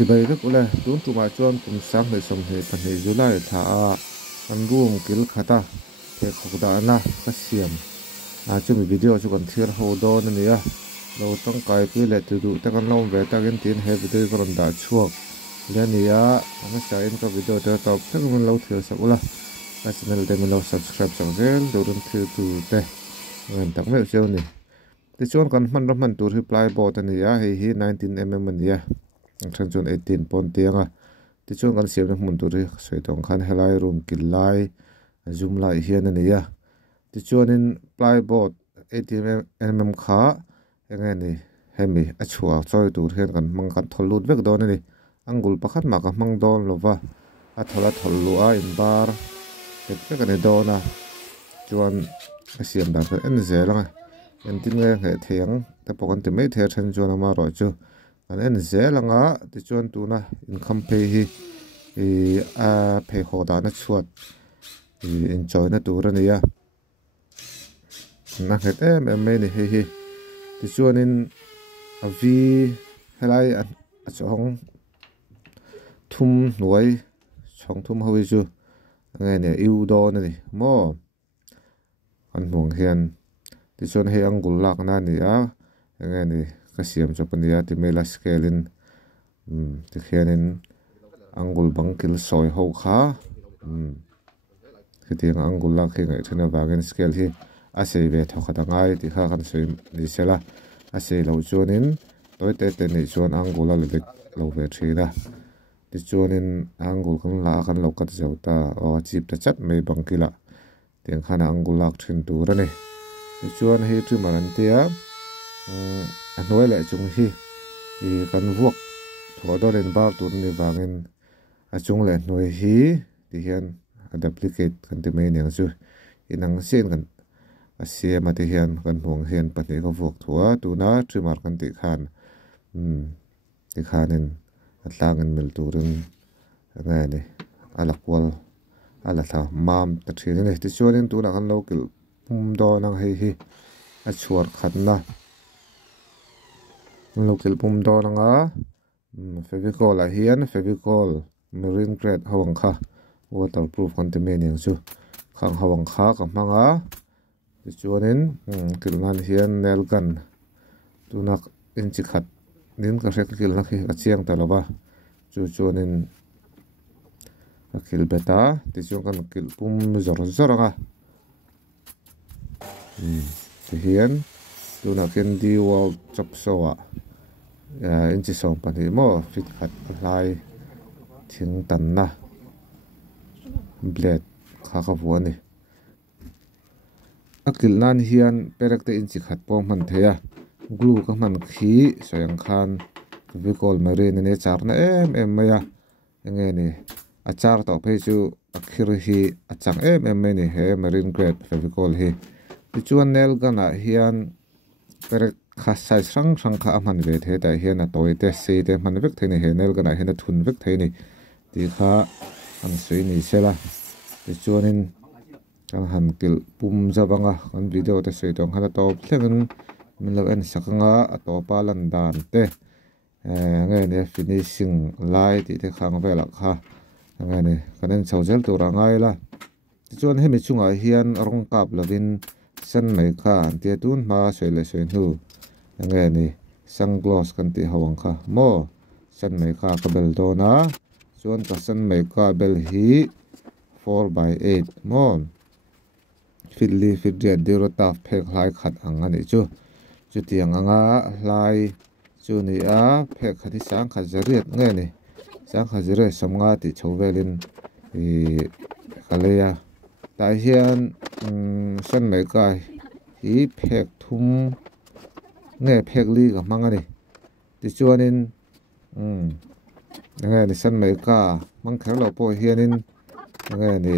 sibai vek ula tun tuma chuan kum sang le som he pahnih July tha a kan room kil khata phek khok da na ka siam chumi video chu kan thir ho don ani a lo tang kai pi le tu du ta kan lom ve ta gen tin he video kan da chuak le ni a ana sa in ka video ta top thak mun lo thir sa ula ka channel te min lo subscribe sang zel do run thir tu te ngan tak me cheu ni ti chuan kan man tur reply bot ani a hi 19mm ani a thang chuan 18 pon tianga ti chuan kan siam na mun tur ri soi tong khan helai room kil lai zoom lai hian ani a ti chuan in plyboard 18mm kha enga ni hemi a chhuwa choi tur hian kan mang kan tholut vek don ani angul pakhat ma ka mang don lova a thola thollu a in bar ke kan dona chuan a siam da ka en zelanga en tin nge he theng ta pokon ti mai the than chuan ma ro chu an en zelanga ti chuan tu na income pay hi a pay ho da na chuat enjoy na tur ani a na het em mai ni hi ti chuan in a vi helai a chong thum nuai chong thum hawi chu nge ne iu do na ni mo an mong hian ti chuan he angul lak na ni a nge ni ka siam chu pania ti mela scale in ti khianin angul bangkil soi ho kha khiting angul lak hi ngai thina wagen scale hi a sei ve thokhat angai ti kha kan soi ni sela a sei lo chuanin toy te ni chuan angul la lek lo ve thina ti chuanin angul kan la kan lo kat zauta o chip ta chat mai bangkila tiang khana angul lak thin tur ani ti chuan hi tu maran tia a noi le chung hi kan vuak thodor in bar tur ni wangin a chung le noi hi ti hian a duplicate kan ti mai niang chu inang sen kan a siam ati hian kan hmong hian pahnih ka vuak thua tuna trimar kan ti khan ti khanin atlangin mil turin nga ni alakwal ala tha mam ta thrin ni ti chuanin tuna kan lokil do nang hi a chuar khatna lokil pum do nanga fevicol a hian fevicol marine grade hawang kha waterproof kan ti mai niang chu khang hawang kha ka hmanga ti chuanin kilnan hian nail gun tuna inchi khat nin ka rek kil na khi a chiang ta lawa chu chuanin a kil beta ti chuan kan kil pum zor anga ti hian tuna ken di wall chop sawa inchi som pani mo fit khat lai thing tan na blade kha ka vuani akil nan hian perakte inchi khat pom man theya glue ka man khi soyang khan fevicol marine ne charna em maya nge ni a char to phei chu akhir hi achang em mai ni he marine grade fevicol hi ti chuan nail gun a hian perak kha sai sang kha aman ve the ta hian a toy te se te man vek theini he nail gun a hian a thun vek theini ti kha an sui ni sela ti chuanin kan han kil pum zawanga kan video te sei tong hana top thlengan min lo en sakanga a to pa lan dan te nge ne finishing lai ti te khang vela kha nge ne kanen chawzel tur angai la ti chuan hemi chunga hian rong kap lovin san mai kha an tia tun ma soile soin hu nge ni sunglass kan ti hawang kha mo san mai kha ka bel dona chuan ka san mai ka bel hi 4/8 mon fitli fitria diro taf phek lai khat angani chu tiang anga lai chu ni a phek khati sang kha zariat nge ni sang kha zare somnga ti chhovelin kaleya ta hian san mai ka hi phek thum nge phek li ka mangani ti chuanin nge ni san mai ka mang khar lo po hianin nge ni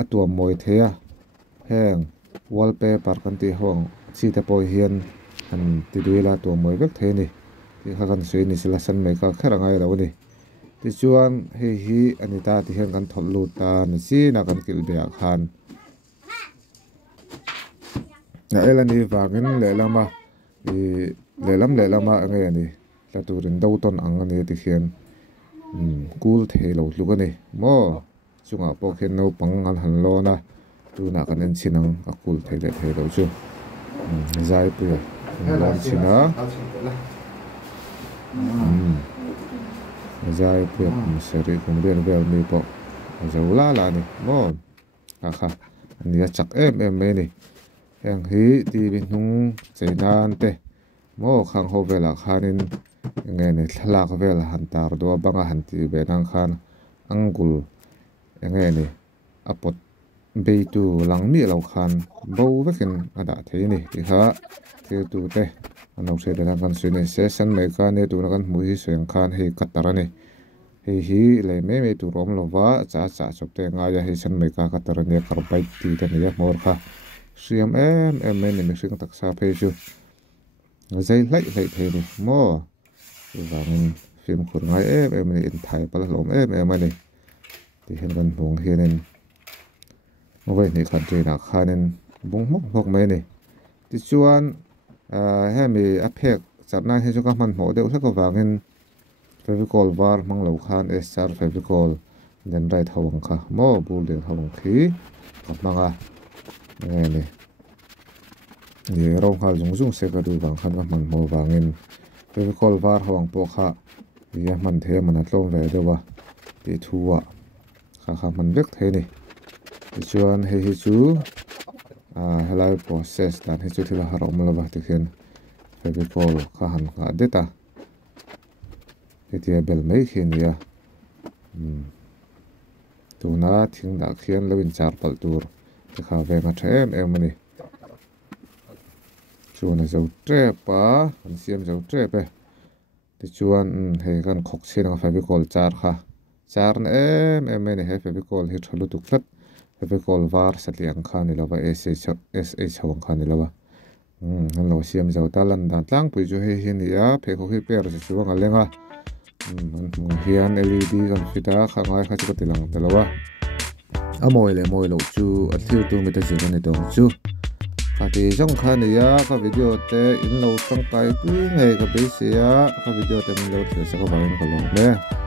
atuam moi theya heng wallpaper kan ti hong chi ta po hian an ti duila to moi vek theini ti kha kan sui ni sila san mai ka kharangai lo ni ti chuan hi anita ti hian kan thol lu ta ni si na kan kil bia khan na elani wangin lelama lelam ange ani la turin do ton angani ti hian cool thei lo lu ka ni mo chunga pokhen no pangal han lo na tu na kan en chinang a cool thei le thei lo chu zai pu lo china zai pu seri kum ber ber mi po zawla la ni mo kha ania chak em me ni heng hi ti bi nung cheinan te mo khang ho vela khanin nge ni thlak vel han tar do banga han ti be nang khan angul nge ni apot be tu lang mi lo khan bo vekin ada thei ni ti kha te tu te anau se de kan sine session me ka ne tu na kan mu hi seng khan he katarani hi le me tu rom lova cha chop te nga ya hi san me ka katarani karpai ti te ne ya mor kha siam em me ni mixing taksa phe chu zai lai the ni mo wangin film khur ngai em ni in thai pala lom em ani ti hen kan hong hianin mobile ni khan na khanin bung mok mai ni ti chuan he mi aphek charna he chu ka man mo deuh hlek wangin fevicol var mang lo khan sr fevicol den rai thawang kha mo bul de thawang khi kapmanga ni ni rong hal jung se ka du wang khan ka man mo wangin fevicol var hawang po kha ya man the man atlom ve dewa ti thuwa kha man vek the ni ti chuan he hi chu helai process dan hi chu thila harom la ba ti khen fevicol kha han kha deta ti bel mai khen ya tu na thing da khian lawin char pal tur ti kha ve nga them em ani chuan zo tre pa an siam zo tre pe ti chuan he kan khok chen nga fevicol char kha char na em ni he fevicol hi tholu tu khat fevicol var satliang kha ni lawa sh hawang kha ni lawa han lo siam zo ta lan dan tlang pui chu he hi ni ya phe kho hi per se chu nga lenga hian led kan fita kha ngai kha chu tilang talawa amoi lo chu a thliu tu mi ta jing ani dong chu ka ti jong kha ni ya ka video te in lo tang kai pui ngai ka be se ya ka video te min lo thle sa ka bang ka long me